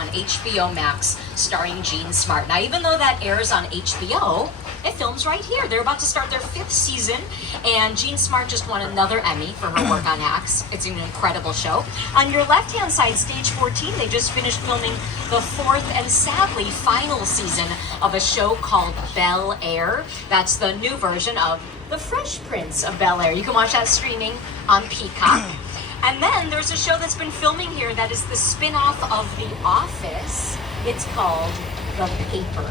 on HBO Max starring Gene Smart. Now, even though that airs on HBO, it films right here. They're about to start their 5th season, and Gene Smart just won another Emmy for her work on Hacks. It's an incredible show. On your left-hand side, stage 14, they just finished filming the 4th and sadly final season of a show called Bel Air. That's the new version of The Fresh Prince of Bel Air. You can watch that streaming on Peacock. And then there's a show that's been filming here that is the spin-off of The Office. It's called The Paper.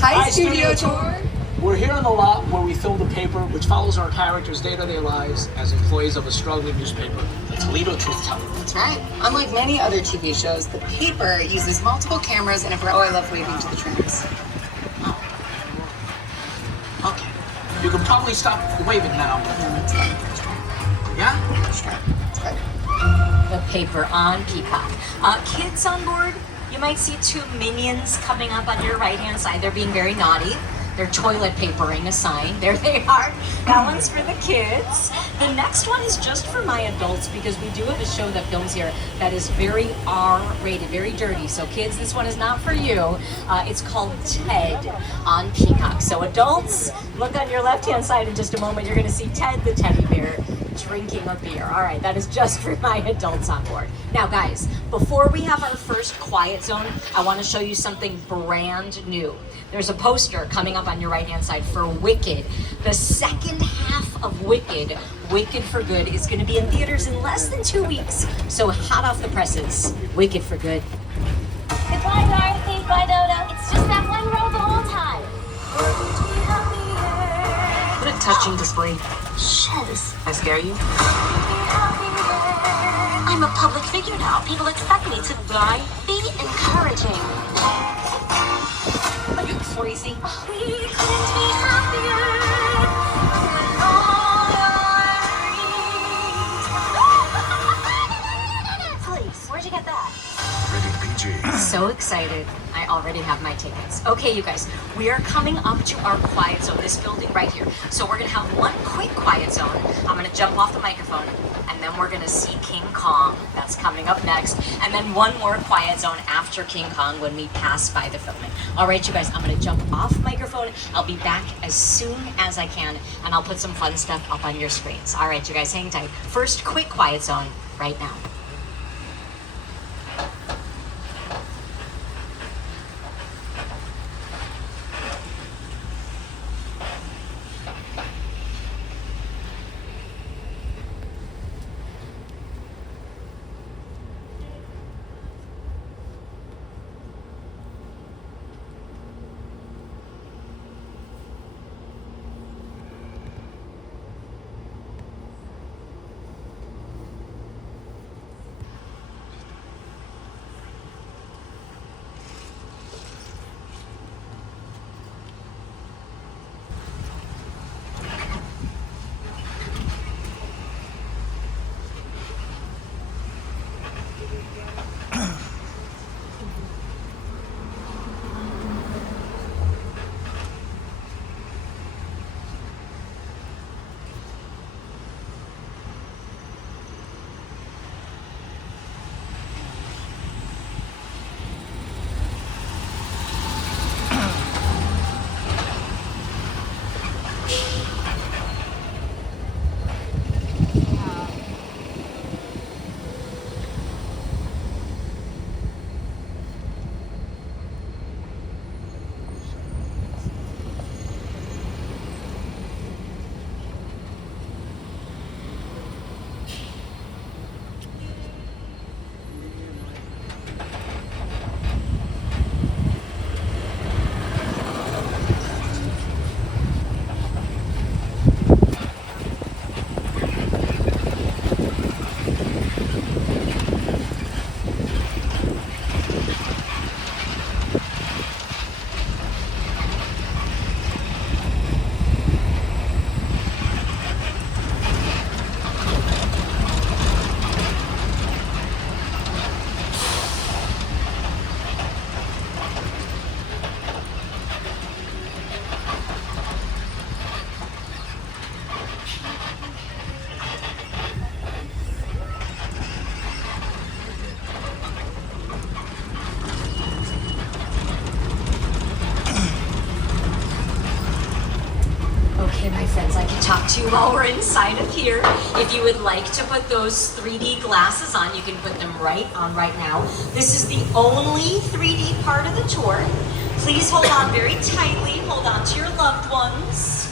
Hi, Studio Tour. We're here on the lot where we film The Paper, which follows our characters' day-to-day lives as employees of a struggling newspaper, the Toledo Truth-Teller. That's right. Unlike many other TV shows, The Paper uses multiple cameras and I love waving to the trams. Oh. Okay. You can probably stop waving now. Yeah? Sure. It's good. The Paper on Peacock. Kids on board, you might see 2 minions coming up on your right-hand side. They're being very naughty. They're toilet papering a sign. There they are. That one's for the kids. The next one is just for my adults because we do have a show that films here that is very R-rated, very dirty. So kids, this one is not for you. It's called Ted on Peacock. So adults, look on your left-hand side in just a moment. You're going to see Ted the teddy bear drinking a beer. All right, that is just for my adults on board. Now, guys, before we have our first quiet zone, I want to show you something brand new. There's a poster coming up on your right-hand side for Wicked. The second half of Wicked, Wicked for Good, is going to be in theaters in less than 2 weeks. So hot off the presses, Wicked for Good. Goodbye, Dorothy. Bye, Dodo. It's just that one road the whole time. What a touching display. Shiz. I scare you? I'm a public figure now. People expect me to lie. Be encouraging. Are you crazy? We couldn't be happier when all your dreams. Please, where'd you get that? Rated PG. So excited. I already have my tickets. Okay, you guys, we are coming up to our quiet zone, this building right here. So we're gonna have one quick quiet zone. I'm gonna jump off the microphone, and then we're gonna see King Kong. That's coming up next. And then one more quiet zone after King Kong when we pass by the filming. All right, you guys, I'm gonna jump off microphone. I'll be back as soon as I can, and I'll put some fun stuff up on your screens. All right, you guys, hang tight. First quick quiet zone right now. friends, I can talk to you while we're inside of here. If you would like to put those 3D glasses on, you can put them right on right now. This is the only 3D part of the tour. Please hold on very tightly. Hold on to your loved ones.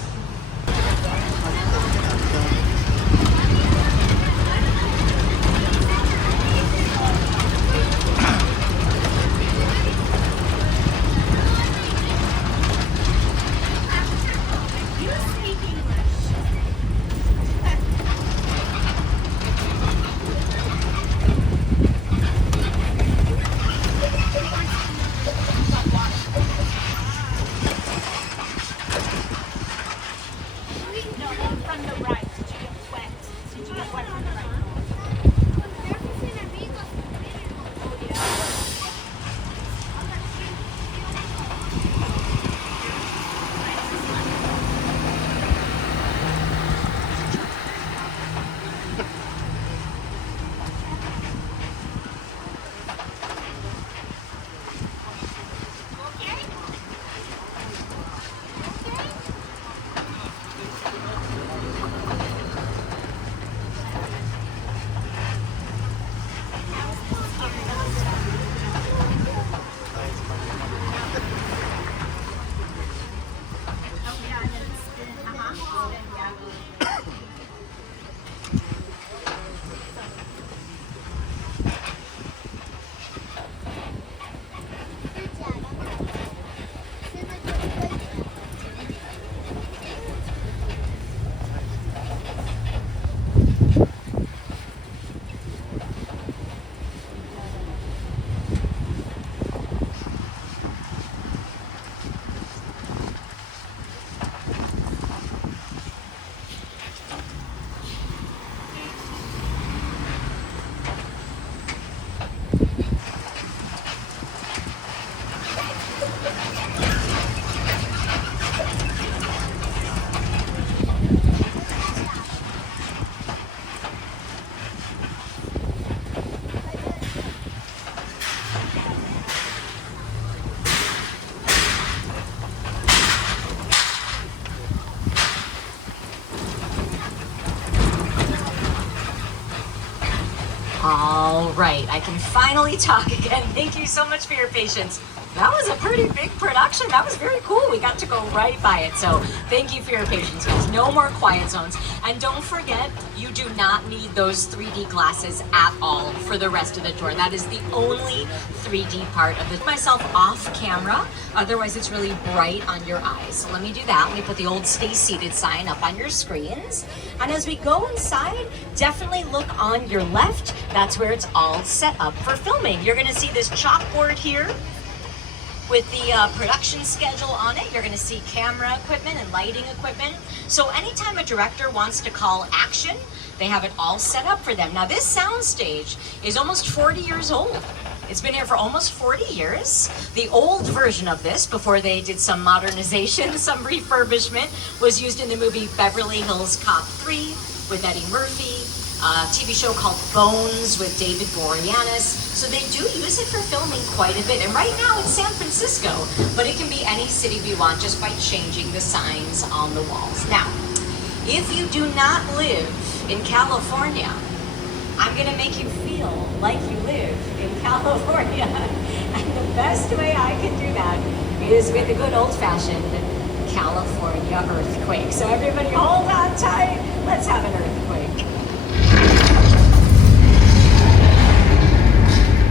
All right, I can finally talk again. Thank you so much for your patience. That was a pretty big production. That was very cool. We got to go right by it. So thank you for your patience, guys. No more quiet zones. And don't forget, you do not need those 3D glasses at all for the rest of the tour. That is the only 3D part of it. Myself off camera, otherwise it's really bright on your eyes. So let me do that. Let me put the old stay seated sign up on your screens. And as we go inside, definitely look on your left. That's where it's all set up for filming. You're gonna see this chalkboard here with the production schedule on it. You're gonna see camera equipment and lighting equipment. So anytime a director wants to call action, they have it all set up for them. Now this soundstage is almost 40 years old. It's been here for almost 40 years. The old version of this, before they did some modernization, some refurbishment, was used in the movie Beverly Hills Cop 3 with Eddie Murphy, a TV show called Bones with David Boreanaz. So they do use it for filming quite a bit. And right now it's San Francisco, but it can be any city we want just by changing the signs on the walls. Now, if you do not live in California, I'm gonna make you feel like you live in California. And the best way I can do that is with a good old-fashioned California earthquake. So everybody hold on tight. Let's have an earthquake.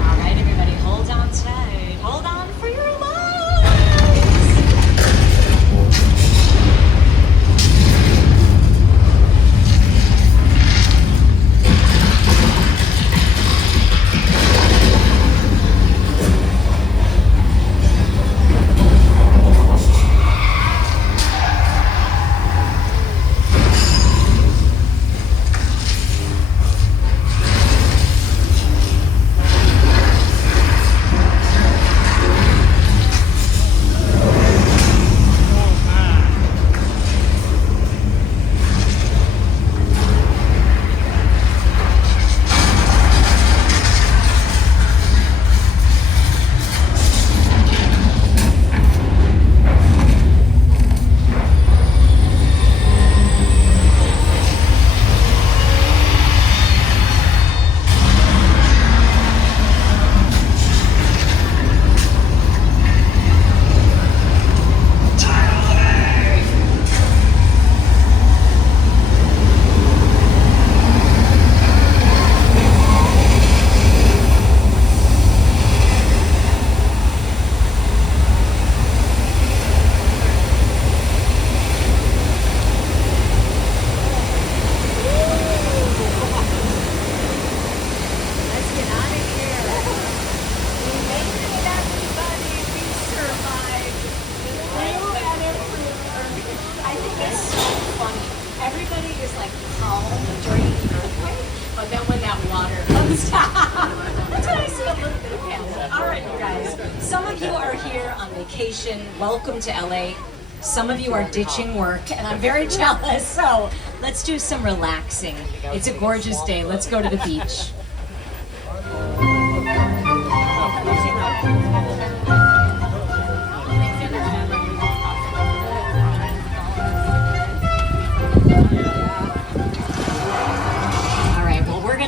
All right, everybody, hold on tight. Hold on for your lives. vacation. Welcome to LA. Some of you are ditching work, and I'm very jealous. So let's do some relaxing. It's a gorgeous day. Let's go to the beach.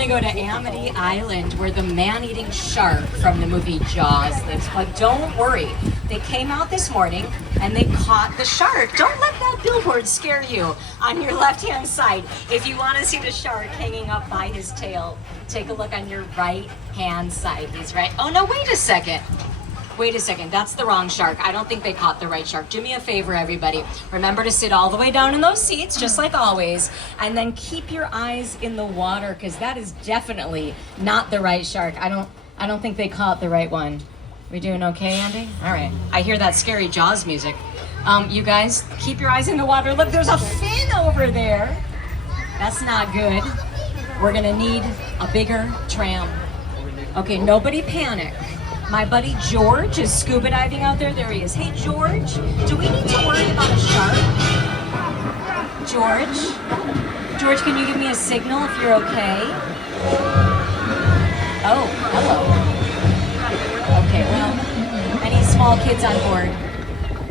Go to Amity Island where the man-eating shark from the movie Jaws lives. But don't worry, they came out this morning and they caught the shark. Don't let that billboard scare you on your left-hand side. If you want to see the shark hanging up by his tail, take a look on your right-hand side. He's right. Oh no, wait a second. Wait a second, that's the wrong shark. I don't think they caught the right shark. Do me a favor, everybody. Remember to sit all the way down in those seats, just like always, and then keep your eyes in the water, because that is definitely not the right shark. I don't think they caught the right one. We doing okay, Andy? All right. I hear that scary Jaws music. You guys, keep your eyes in the water. Look, there's a fin over there. That's not good. We're gonna need a bigger tram. Okay, nobody panic. My buddy George is scuba diving out there. There he is. Hey, George, do we need to worry about a shark? George, can you give me a signal if you're okay? Oh, hello. Okay, well, any small kids on board?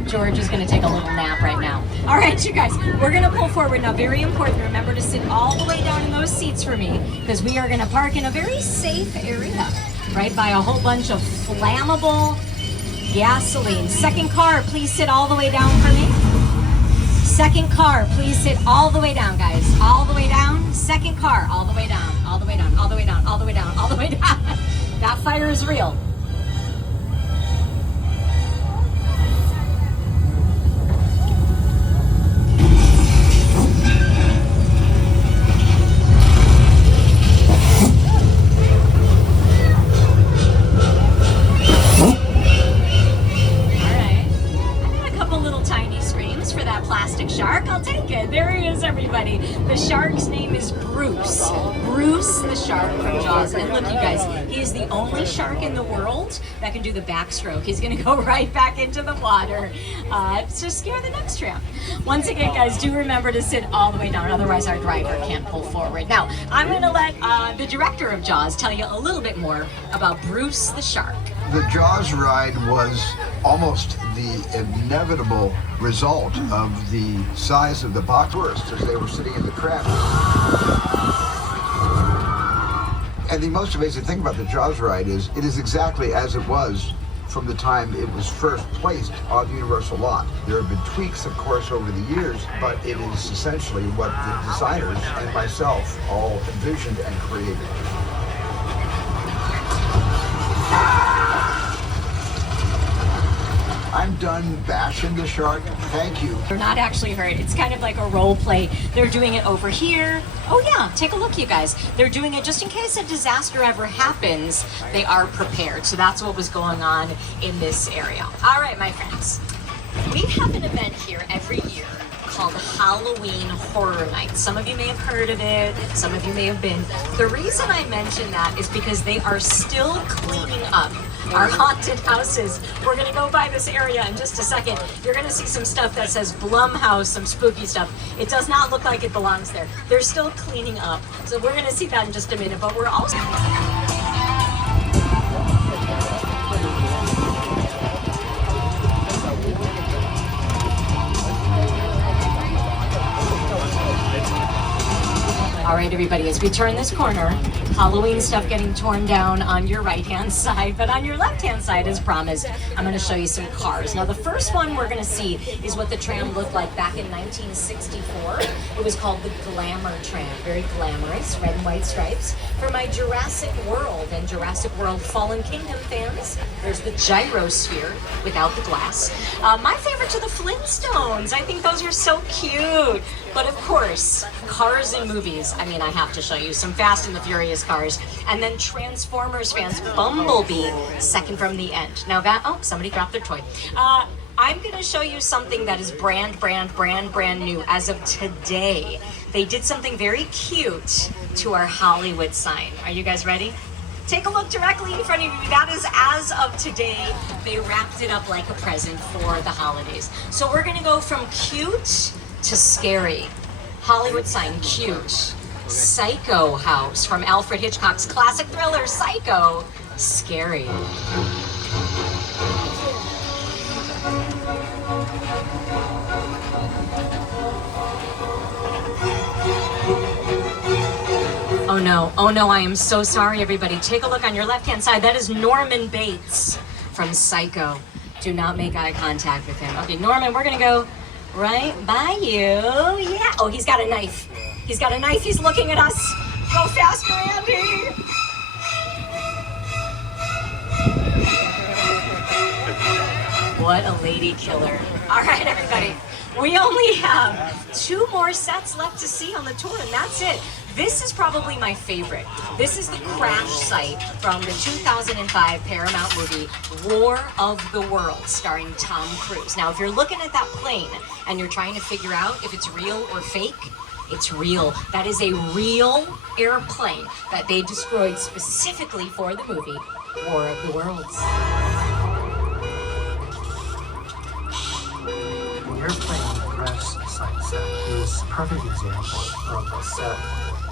George is going to take a little nap right now. All right, you guys, we're going to pull forward now. Very important. Remember to sit all the way down in those seats for me, because we are going to park in a very safe area, right by a whole bunch of flammable gasoline. Second car, please sit all the way down for me. Second car, please sit all the way down, guys. All the way down. Second car, all the way down, all the way down, all the way down, all the way down, all the way down. That fire is real. Shark, I'll take it. There he is, everybody. The shark's name is Bruce. Bruce the shark from Jaws. And look, you guys, he is the only shark in the world that can do the backstroke. He's going to go right back into the water to scare the next tramp. Once again, guys, do remember to sit all the way down. Otherwise, our driver can't pull forward. Now, I'm going to let the director of Jaws tell you a little bit more about Bruce the shark. The Jaws ride was almost the inevitable result of the size of the box tourists as they were sitting in the crowd. And the most amazing thing about the Jaws ride is it is exactly as it was from the time it was first placed on the Universal lot. There have been tweaks, of course, over the years, but it is essentially what the designers and myself all envisioned and created. I'm done bashing the shark. Thank you. They're not actually hurt. It's kind of like a role play. They're doing it over here. Oh yeah, take a look, you guys. They're doing it just in case a disaster ever happens. They are prepared. So that's what was going on in this area. All right, my friends. We have an event here every year called Halloween Horror Night. Some of you may have heard of it, some of you may have been. The reason I mention that is because they are still cleaning up our haunted houses. We're gonna go by this area in just a second. You're gonna see some stuff that says Blumhouse, some spooky stuff. It does not look like it belongs there. They're still cleaning up. So we're gonna see that in just a minute, but we're also all right, everybody, as we turn this corner, Halloween stuff getting torn down on your right-hand side, but on your left-hand side, as promised, I'm going to show you some cars. Now, the first one we're going to see is what the tram looked like back in 1964. It was called the Glamour Tram. Very glamorous, red and white stripes. For my Jurassic World and Jurassic World Fallen Kingdom fans, there's the gyrosphere without the glass. My favorites are the Flintstones. I think those are so cute. But of course, cars and movies. I mean, I have to show you some Fast and the Furious cars. And then Transformers fans, Bumblebee, second from the end. Now that, oh, somebody dropped their toy. I'm going to show you something that is brand new as of today. They did something very cute to our Hollywood sign. Are you guys ready? Take a look directly in front of you. That is as of today. They wrapped it up like a present for the holidays. So we're gonna go from cute to scary. Hollywood sign, cute. Psycho house from Alfred Hitchcock's classic thriller, Psycho. Scary. Oh no, I am so sorry, everybody. Take a look on your left-hand side. That is Norman Bates from Psycho. Do not make eye contact with him. Okay, Norman, we're gonna go right by you. Yeah. Oh, he's got a knife. He's got a knife. He's looking at us. Go faster, Andy. What a lady killer. All right, everybody. We only have 2 more sets left to see on the tour, and that's it. This is probably my favorite. This is the crash site from the 2005 Paramount movie, War of the Worlds, starring Tom Cruise. Now, if you're looking at that plane and you're trying to figure out if it's real or fake, it's real. That is a real airplane that they destroyed specifically for the movie, War of the Worlds. The airplane crash site set is a perfect example of a set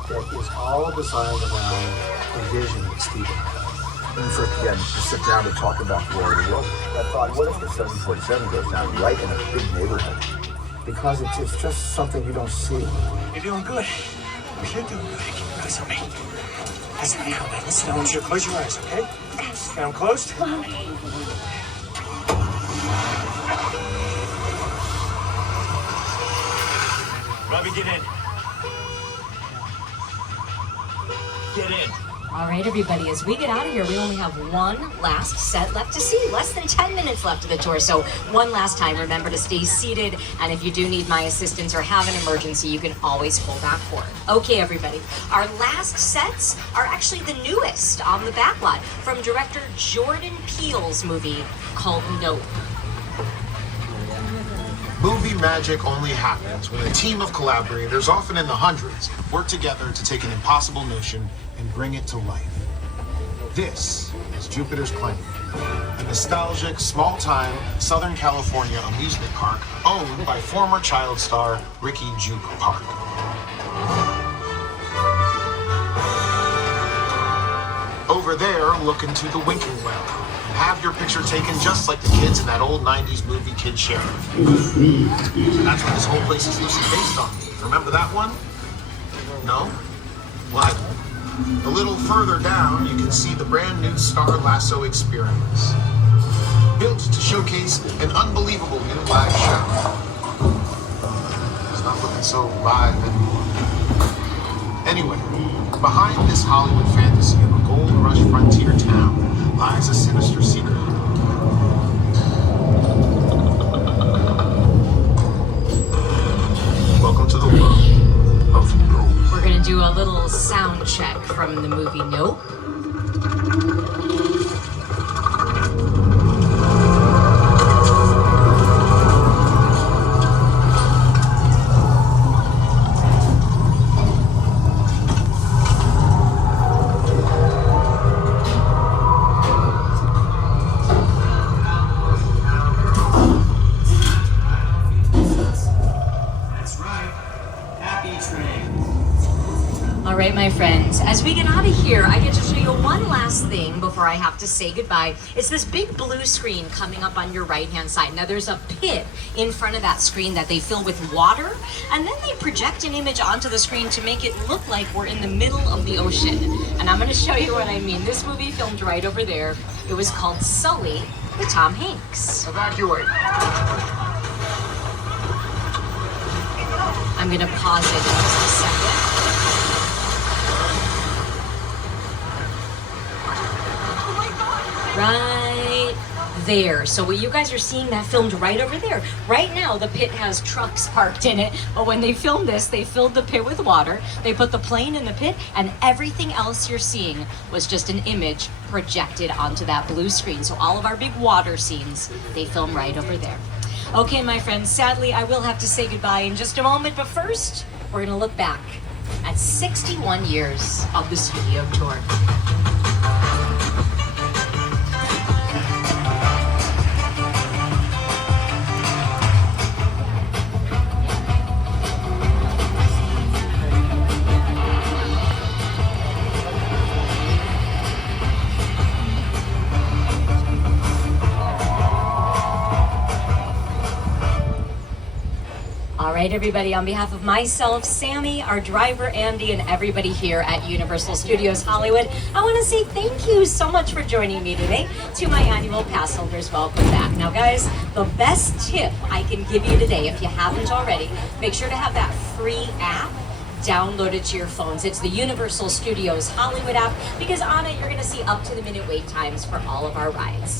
that is all designed around the vision that Stephen had. When we first began to sit down to talk about the War of the Worlds, I thought, what if the 747 goes down right in a big neighborhood? Because it's just something you don't see. You're doing good. You're doing good. Keep your eyes on me. Listen, I want you to close your eyes, okay? Got them closed? Robbie, get in. Get in. All right, everybody, as we get out of here, we only have one last set left to see. Less than 10 minutes left of the tour. So one last time, remember to stay seated. And if you do need my assistance or have an emergency, you can always pull back forward. Okay, everybody. Our last sets are actually the newest on the backlot from director Jordan Peele's movie called Nope. Movie magic only happens when a team of collaborators, often in the hundreds, work together to take an impossible notion and bring it to life. This is Jupiter's Claim, a nostalgic, small-time Southern California amusement park owned by former child star Ricky Juke Park. Over there, look into the winking well. Have your picture taken just like the kids in that old 90s movie Kid Sheriff. That's what this whole place is loosely based on. Remember that one? No? Well, a little further down, you can see the brand new Star Lasso Experience. Built to showcase an unbelievable new live show. It's not looking so live anymore. Anyway, behind this Hollywood fantasy of a gold rush frontier town lies a sinister secret. Welcome to the world of Nope. We're gonna do a little sound check from the movie Nope. My friends, as we get out of here, I get to show you one last thing before I have to say goodbye. It's this big blue screen coming up on your right-hand side. Now, there's a pit in front of that screen that they fill with water, and then they project an image onto the screen to make it look like we're in the middle of the ocean. And I'm going to show you what I mean. This movie filmed right over there. It was called Sully with Tom Hanks. Evacuate. I'm going to pause it in just a second. Right there. So what you guys are seeing, that filmed right over there. Right now, the pit has trucks parked in it, but when they filmed this, they filled the pit with water, they put the plane in the pit, and everything else you're seeing was just an image projected onto that blue screen. So all of our big water scenes, they film right over there. Okay, my friends, sadly, I will have to say goodbye in just a moment, but first, we're gonna look back at 61 years of the studio tour. right, everybody, on behalf of myself, Sammy, our driver, Andy, and everybody here at Universal Studios Hollywood, I want to say thank you so much for joining me today. To my annual pass holders, welcome back. Now, guys, the best tip I can give you today, if you haven't already, make sure to have that free app downloaded to your phones. It's the Universal Studios Hollywood app, because on it, you're going to see up-to-the-minute wait times for all of our rides.